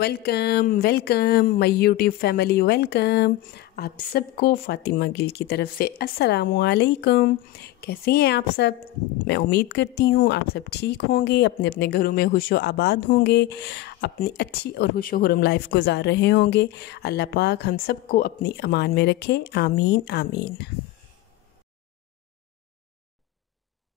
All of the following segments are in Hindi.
Welcome welcome my YouTube family welcome. आप सबको फ़ातिमा गिल की तरफ से अस्सलामु अलैकुम। कैसे हैं आप सब? मैं उम्मीद करती हूँ आप सब ठीक होंगे, अपने अपने घरों में खुश आबाद होंगे, अपनी अच्छी और खुश खुरम लाइफ गुजार रहे होंगे। अल्लाह पाक हम सबको अपनी अमान में रखे, आमीन आमीन।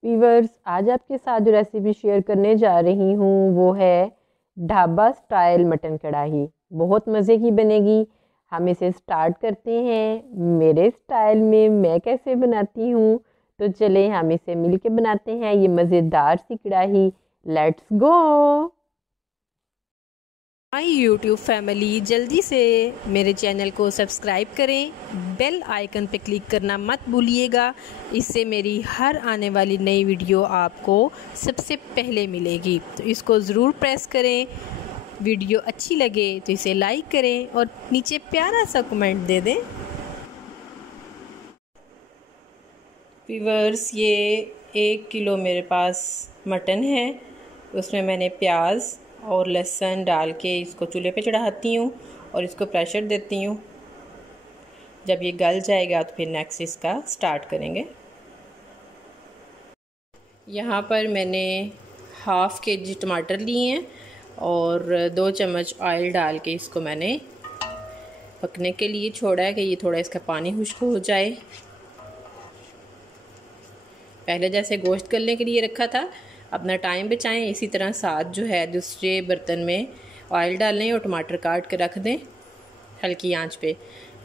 वीवर्स, आज आपके साथ जो रेसिपी शेयर करने जा रही हूँ वो है ढाबा स्टाइल मटन कढ़ाई। बहुत मज़े की बनेगी। हम इसे स्टार्ट करते हैं मेरे स्टाइल में, मैं कैसे बनाती हूँ। तो चलें हम इसे मिलके बनाते हैं ये मज़ेदार सी कढ़ाई। Let's go. My YouTube family जल्दी से मेरे चैनल को सब्सक्राइब करें, बेल आइकन पे क्लिक करना मत भूलिएगा। इससे मेरी हर आने वाली नई वीडियो आपको सबसे पहले मिलेगी, तो इसको ज़रूर प्रेस करें। वीडियो अच्छी लगे तो इसे लाइक करें और नीचे प्यारा सा कमेंट दे दें। व्यूअर्स, ये 1 किलो मेरे पास मटन है। उसमें मैंने प्याज और लहसुन डाल के इसको चूल्हे पे चढ़ाती हूँ और इसको प्रेशर देती हूँ। जब ये गल जाएगा तो फिर नेक्स्ट इसका स्टार्ट करेंगे। यहाँ पर मैंने हाफ़ kg टमाटर लिए हैं और 2 चम्मच ऑयल डाल के इसको मैंने पकने के लिए छोड़ा है कि ये थोड़ा इसका पानी खुश्क हो जाए। पहले जैसे गोश्त गलने के लिए रखा था, अपना टाइम बचाएं। इसी तरह साथ जो है दूसरे बर्तन में ऑयल डालें और टमाटर काट के रख दें। हल्की आंच पे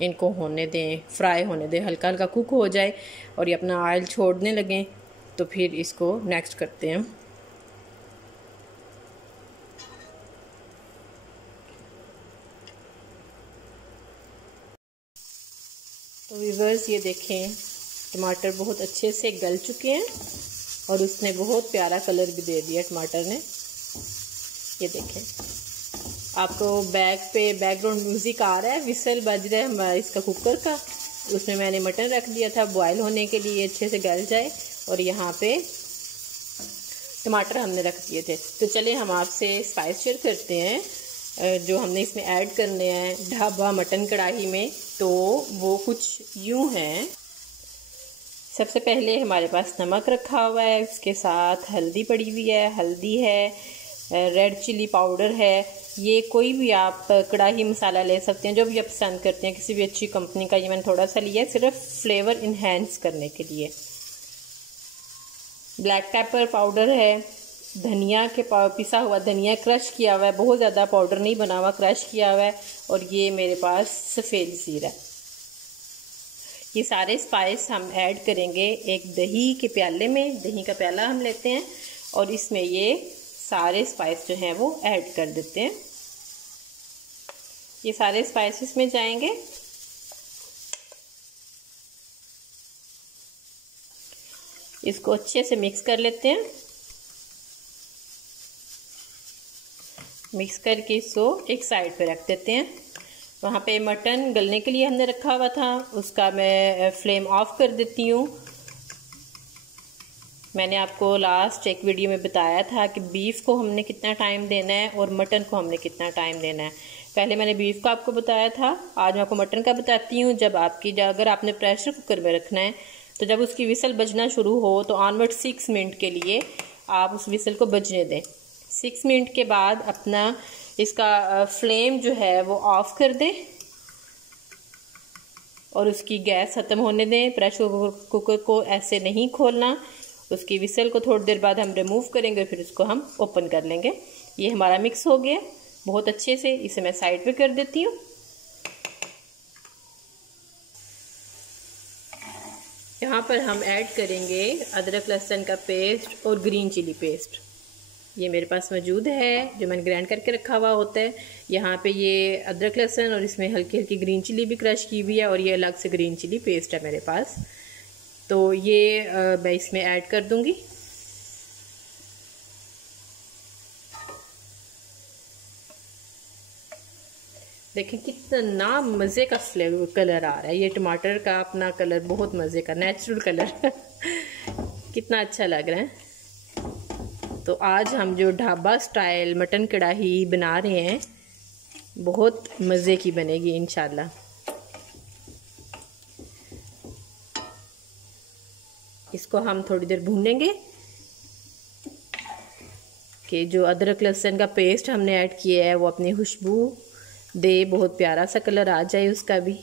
इनको होने दें, फ्राई होने दें, हल्का हल्का कुक हो जाए और ये अपना ऑयल छोड़ने लगें तो फिर इसको नेक्स्ट करते हैं। तो व्यूअर्स, ये देखें टमाटर बहुत अच्छे से गल चुके हैं और उसने बहुत प्यारा कलर भी दे दिया टमाटर ने। ये देखें, आपको बैकग्राउंड म्यूज़िक आ रहा है, विसल बज रहा है हमारा इसका कुकर का। उसमें मैंने मटन रख दिया था बॉयल होने के लिए, अच्छे से गल जाए। और यहाँ पे टमाटर हमने रख दिए थे। तो चलिए हम आपसे स्पाइस शेयर करते हैं जो हमने इसमें ऐड करने हैं ढाबा मटन कढ़ाई में। तो वो कुछ यूँ हैं। सबसे पहले हमारे पास नमक रखा हुआ है, उसके साथ हल्दी पड़ी हुई है, हल्दी है, रेड चिली पाउडर है। ये कोई भी आप कढ़ाई मसाला ले सकते हैं जो भी आप पसंद करते हैं, किसी भी अच्छी कंपनी का। ये मैंने थोड़ा सा लिया है सिर्फ फ्लेवर इन्हेंस करने के लिए। ब्लैक पेपर पाउडर है, धनिया के पिसा हुआ धनिया क्रश किया हुआ है, बहुत ज़्यादा पाउडर नहीं बना हुआ, क्रश किया हुआ है। और ये मेरे पास सफ़ेद ज़ीरा। ये सारे स्पाइस हम ऐड करेंगे एक दही के प्याले में। दही का प्याला हम लेते हैं और इसमें ये सारे स्पाइस जो हैं वो ऐड कर देते हैं। ये सारे स्पाइसेस में जाएंगे। इसको अच्छे से मिक्स कर लेते हैं। मिक्स करके इसको एक साइड पे रख देते हैं। वहाँ पे मटन गलने के लिए हमने रखा हुआ था, उसका मैं फ्लेम ऑफ कर देती हूँ। मैंने आपको लास्ट एक वीडियो में बताया था कि बीफ को हमने कितना टाइम देना है और मटन को हमने कितना टाइम देना है। पहले मैंने बीफ का आपको बताया था, आज मैं आपको मटन का बताती हूँ। अगर आपने प्रेशर कुकर में रखना है तो जब उसकी विसल बजना शुरू हो तो ऑनवर्ड 6 मिनट के लिए आप उस विसल को बजने दें। 6 मिनट के बाद अपना इसका फ्लेम जो है वो ऑफ कर दें और उसकी गैस ख़त्म होने दें। प्रेशर कुकर को ऐसे नहीं खोलना। उसकी विसल को थोड़ी देर बाद हम रिमूव करेंगे, फिर उसको हम ओपन कर लेंगे। ये हमारा मिक्स हो गया बहुत अच्छे से। इसे मैं साइड पे कर देती हूँ। यहाँ पर हम ऐड करेंगे अदरक लहसुन का पेस्ट और ग्रीन चिली पेस्ट। ये मेरे पास मौजूद है, जो मैंने ग्राइंड करके रखा हुआ होता है। यहाँ पे ये अदरक लहसुन और इसमें हल्की हल्की ग्रीन चिली भी क्रश की हुई है और ये अलग से ग्रीन चिली पेस्ट है मेरे पास। तो ये मैं इसमें ऐड कर दूँगी। देखें कितना मज़े का फ्लेवर कलर आ रहा है। ये टमाटर का अपना कलर बहुत मज़े का नेचुरल कलर कितना अच्छा लग रहा है। तो आज हम जो ढाबा स्टाइल मटन कढ़ाई बना रहे हैं बहुत मज़े की बनेगी इंशाल्लाह। इसको हम थोड़ी देर भूनेंगे कि जो अदरक लहसुन का पेस्ट हमने ऐड किया है वो अपनी खुशबू दे, बहुत प्यारा सा कलर आ जाए उसका भी।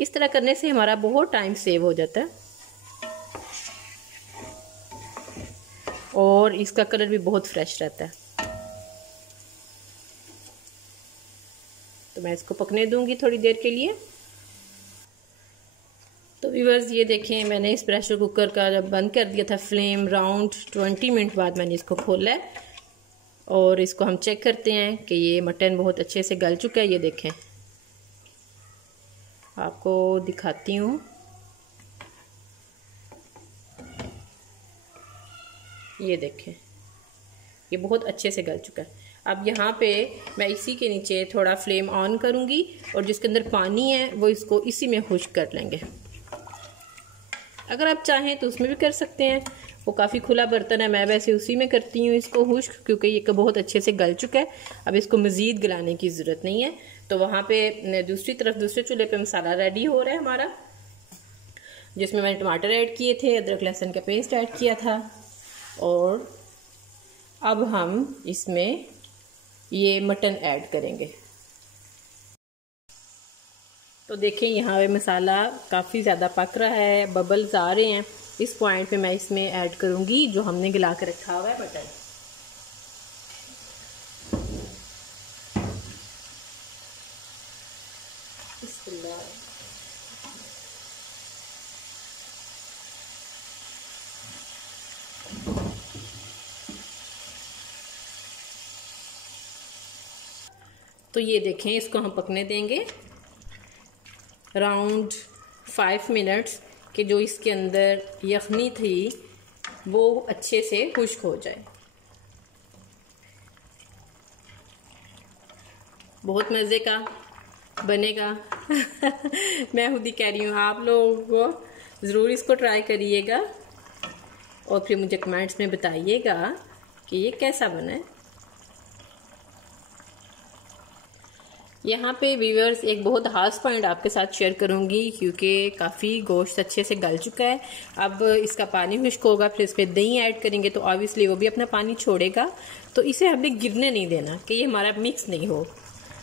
इस तरह करने से हमारा बहुत टाइम सेव हो जाता है और इसका कलर भी बहुत फ्रेश रहता है। तो मैं इसको पकने दूंगी थोड़ी देर के लिए। तो व्यूअर्स ये देखें, मैंने इस प्रेशर कुकर का जब बंद कर दिया था फ्लेम, राउंड 20 मिनट बाद मैंने इसको खोला है और इसको हम चेक करते हैं कि ये मटन बहुत अच्छे से गल चुका है। ये देखें, आपको दिखाती हूँ। ये देखें, ये बहुत अच्छे से गल चुका है। अब यहाँ पे मैं इसी के नीचे थोड़ा फ्लेम ऑन करूँगी और जिसके अंदर पानी है वो इसको इसी में खुश्क कर लेंगे। अगर आप चाहें तो उसमें भी कर सकते हैं, वो काफ़ी खुला बर्तन है, मैं वैसे उसी में करती हूँ इसको खुश्क, क्योंकि ये बहुत अच्छे से गल चुका है। अब इसको मज़ीद गलाने की ज़रूरत नहीं है। तो वहाँ पे दूसरी तरफ दूसरे चूल्हे पे मसाला रेडी हो रहा है हमारा, जिसमें मैंने टमाटर ऐड किए थे, अदरक लहसुन का पेस्ट ऐड किया था और अब हम इसमें ये मटन ऐड करेंगे। तो देखें, यहाँ पे मसाला काफ़ी ज़्यादा पक रहा है, बबल्स आ रहे हैं। इस पॉइंट पे मैं इसमें ऐड करूँगी जो हमने गला के रखा हुआ है मटन। तो ये देखें, इसको हम पकने देंगे अराउंड 5 मिनट्स, कि जो इसके अंदर यखनी थी वो अच्छे से खुश्क हो जाए। बहुत मज़े का बनेगा मैं खुद ही कह रही हूँ, आप लोगों को ज़रूर इसको ट्राई करिएगा और फिर मुझे कमेंट्स में बताइएगा कि ये कैसा बना है। यहाँ पे व्यूअर्स एक बहुत खास पॉइंट आपके साथ शेयर करूँगी, क्योंकि काफ़ी गोश्त अच्छे से गल चुका है। अब इसका पानी खुश्क होगा, फिर इस पर दही ऐड करेंगे तो ऑब्वियसली वो भी अपना पानी छोड़ेगा। तो इसे हमें गिरने नहीं देना कि ये हमारा मिक्स नहीं हो।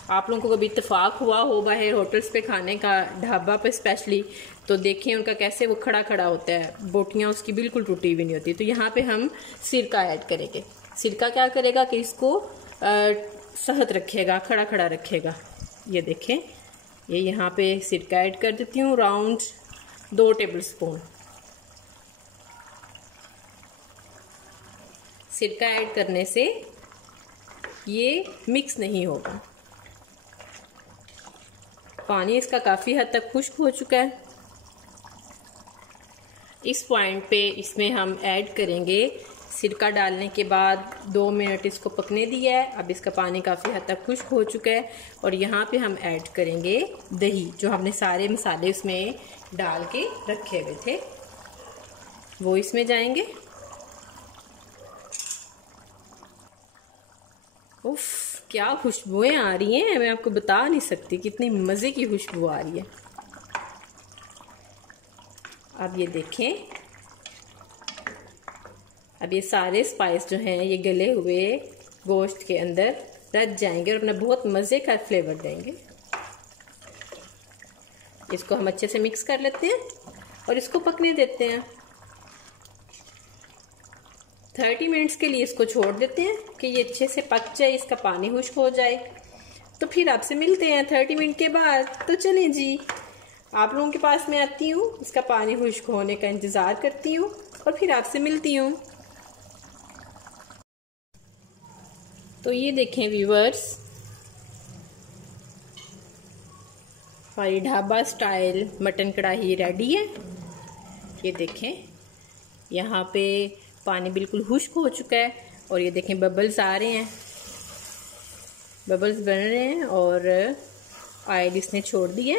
आप लोगों को कभी इत्तेफाक हुआ हो बाहर होटल्स पे खाने का, ढाबा पे स्पेशली, तो देखें उनका कैसे वो खड़ा खड़ा होता है, बोटियाँ उसकी बिल्कुल टूटी हुई नहीं होती। तो यहाँ पे हम सिरका ऐड करेंगे। सिरका क्या करेगा कि इसको सहत रखेगा, खड़ा खड़ा रखेगा। ये देखें, ये यहाँ पे सिरका ऐड कर देती हूँ, राउंड 2 टेबलस्पून सिरका ऐड करने से ये मिक्स नहीं होगा। पानी इसका काफ़ी हद तक खुश्क हो चुका है। इस पॉइंट पे इसमें हम ऐड करेंगे, सिरका डालने के बाद 2 मिनट इसको पकने दिया है। अब इसका पानी काफ़ी हद तक खुश्क हो चुका है और यहाँ पे हम ऐड करेंगे दही, जो हमने सारे मसाले उसमें डाल के रखे हुए थे वो इसमें जाएंगे। उफ, क्या खुशबुएं आ रही हैं, मैं आपको बता नहीं सकती कितनी मज़े की खुशबू आ रही है। अब ये देखें, अब ये सारे स्पाइस जो हैं ये गले हुए गोश्त के अंदर रच जाएंगे और अपना बहुत मज़े का फ्लेवर देंगे। इसको हम अच्छे से मिक्स कर लेते हैं और इसको पकने देते हैं। 30 मिनट्स के लिए इसको छोड़ देते हैं कि ये अच्छे से पक जाए, इसका पानी खुश्क हो जाए। तो फिर आपसे मिलते हैं 30 मिनट के बाद। तो चलें जी, आप लोगों के पास मैं आती हूँ, इसका पानी खुश्क होने का इंतज़ार करती हूँ और फिर आपसे मिलती हूँ। तो ये देखें व्यूअर्स, हमारी ढाबा स्टाइल मटन कढ़ाई रेडी है। ये देखें, यहाँ पे पानी बिल्कुल खुश्क हो चुका है और ये देखें बबल्स आ रहे हैं, बबल्स बन रहे हैं और ऑयल इसने छोड़ दिया।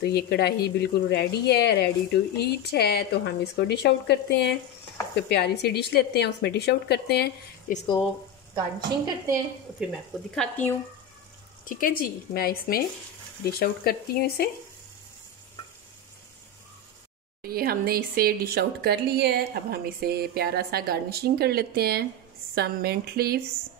तो ये कढ़ाई बिल्कुल रेडी है, रेडी टू ईट है। तो हम इसको डिश आउट करते हैं। तो प्यारी सी डिश लेते हैं, उसमें डिश आउट करते हैं। इसको गार्निशिंग करते हैं और फिर मैं आपको दिखाती हूँ। ठीक है जी, मैं इसमें डिश आउट करती हूँ इसे। तो ये हमने इसे डिश आउट कर लिया है। अब हम इसे प्यारा सा गार्निशिंग कर लेते हैं, सम मिंट लीव्स।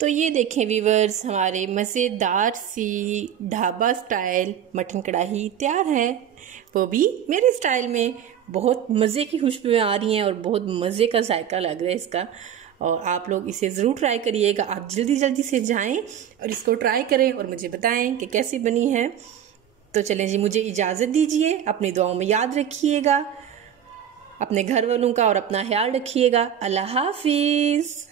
तो ये देखें व्यूवर्स, हमारे मज़ेदार सी ढाबा स्टाइल मटन कढ़ाई तैयार है, वो भी मेरे स्टाइल में। बहुत मज़े की खुशबुएं आ रही हैं और बहुत मज़े का जायका लग रहा है इसका। और आप लोग इसे ज़रूर ट्राई करिएगा। आप जल्दी जल्दी से जाएं और इसको ट्राई करें और मुझे बताएं कि कैसी बनी है। तो चलें जी, मुझे इजाज़त दीजिए। अपनी दुआओं में याद रखिएगा, अपने घर वालों का और अपना ख्याल रखिएगा। अल्लाह हाफिज़।